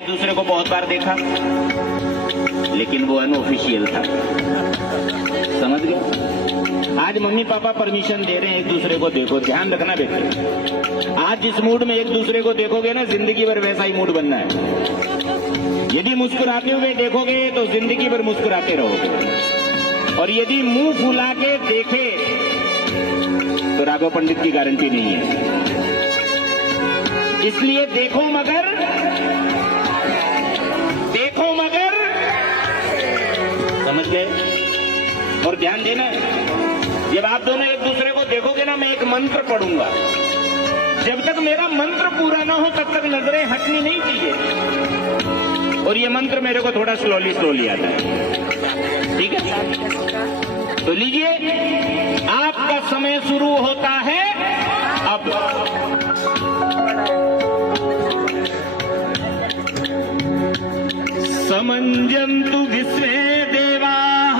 दूसरे को बहुत बार देखा, लेकिन वो अनऑफिशियल था। समझ गए? आज मम्मी पापा परमिशन दे रहे हैं एक दूसरे को देखो, ध्यान रखना बेटे। आज जिस मूड में एक दूसरे को देखोगे ना, जिंदगी भर वैसा ही मूड बनना है। यदि मुस्कुराते हुए देखोगे तो जिंदगी भर मुस्कुराते रहोगे, और यदि मुंह फुला के देखे तो राघव पंडित की गारंटी नहीं है। इसलिए देखो मगर समझ गए? और ध्यान देना, जब आप दोनों एक दूसरे को देखोगे ना, मैं एक मंत्र पढ़ूंगा। जब तक मेरा मंत्र पूरा ना हो तब तक नजरें हटनी नहीं चाहिए। और ये मंत्र मेरे को थोड़ा स्लोली आता है, ठीक है? तो लीजिए, आपका समय शुरू होता है अब। समंजन्तु विश्वे देवाः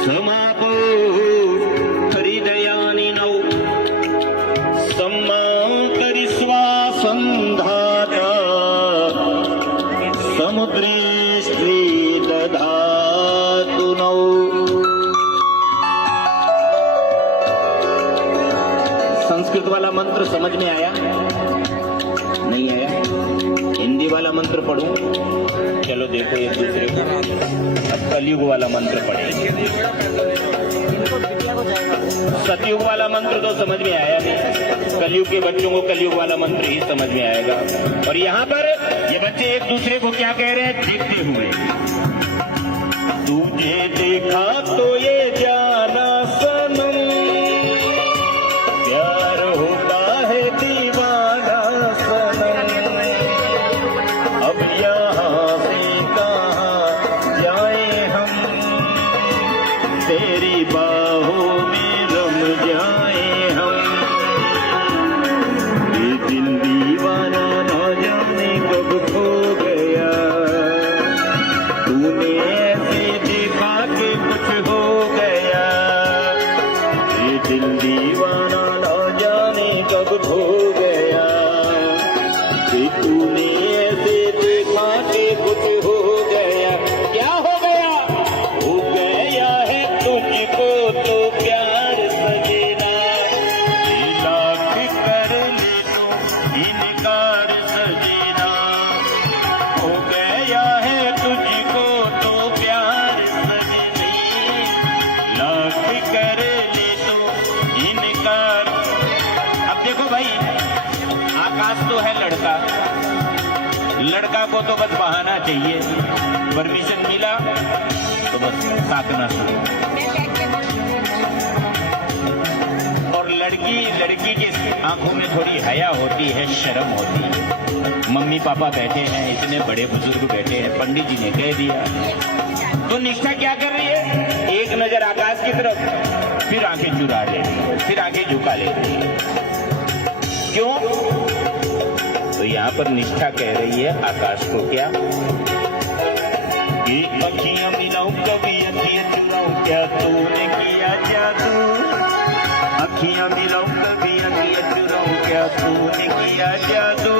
समापो हृदयानि नौ सम्माकरिष्वा सन्धाता समुद्रे स्त्री दधातु नौ। संस्कृत वाला मंत्र समझ में आया? नहीं आया? हिंदी वाला मंत्र पढ़ूं? चलो देखो एक दूसरे को। अब कलयुग वाला मंत्र पढ़ेंगे। सतयुग वाला मंत्र तो समझ में आया नहीं, कलयुग के बच्चों को कलयुग वाला मंत्र ही समझ में आएगा। और यहाँ पर ये बच्चे एक दूसरे को क्या कह रहे हैं देखते हुए? तुझे देखा तो ये जाना सनम, प्यार होता है दीवाना सनम। अब यहाँ से कहाँ जाए हम, तेरी बाहों में रम जाए हम। ये दिल दीवाना ना जाने कब खो गया, तूने ऐसे देखा कि कुछ हो गया। ये दिल दीवाना ना जाने कब खो गया, कि तूने ऐसे देखा कि कुछ हो गया। क्या हो गया? हो गया है तुझको तो प्यार सजना, लाख कर ले तो इनकार सजना। हो गया है तुझको तो प्यार सजनी, लाख कर ले तो इनकार। अब देखो भाई, आकाश तो है लड़का, लड़का को तो बस बहाना चाहिए, परमिशन मिला तो बस ताकना शुरू। और लड़की की आंखों में थोड़ी हया होती है, शर्म होती है। मम्मी पापा बैठे हैं, इतने बड़े बुजुर्ग बैठे हैं, पंडित जी ने कह दिया, तो निष्ठा क्या कर रही है? एक नजर आकाश की तरफ, फिर आंखें चुरा ले, फिर आंखें झुका ले। क्यों? तो यहाँ पर निष्ठा कह रही है आकाश को क्या, कि अखियां मिलाऊं कभी अखियां चुराऊं, क्या तूने किया जादू। अखियां मिलाऊं कभी अखियां चुराऊं, क्या तूने किया जादू।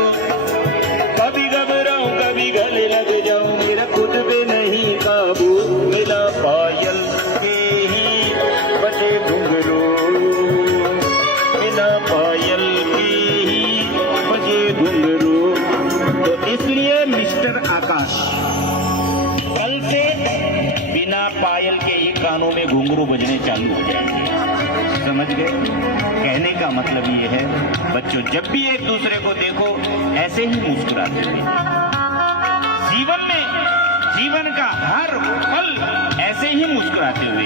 कभी घबराऊं कभी गले लग जाऊं, मेरा खुद पे नहीं काबू। मिला पायल के ही बजे घुंघरू, मिला पायल के ही बजे घुंघरू। तो इसलिए मिस्टर आकाश कल से बिना पायल के ही कानों में घुंघरू बजने चालू हो जाएंगे। समझ गए? कहने का मतलब ये है बच्चों, जब भी एक दूसरे को देखो ऐसे ही मुस्कुराते हुए। जीवन में, जीवन का हर पल ऐसे ही मुस्कुराते हुए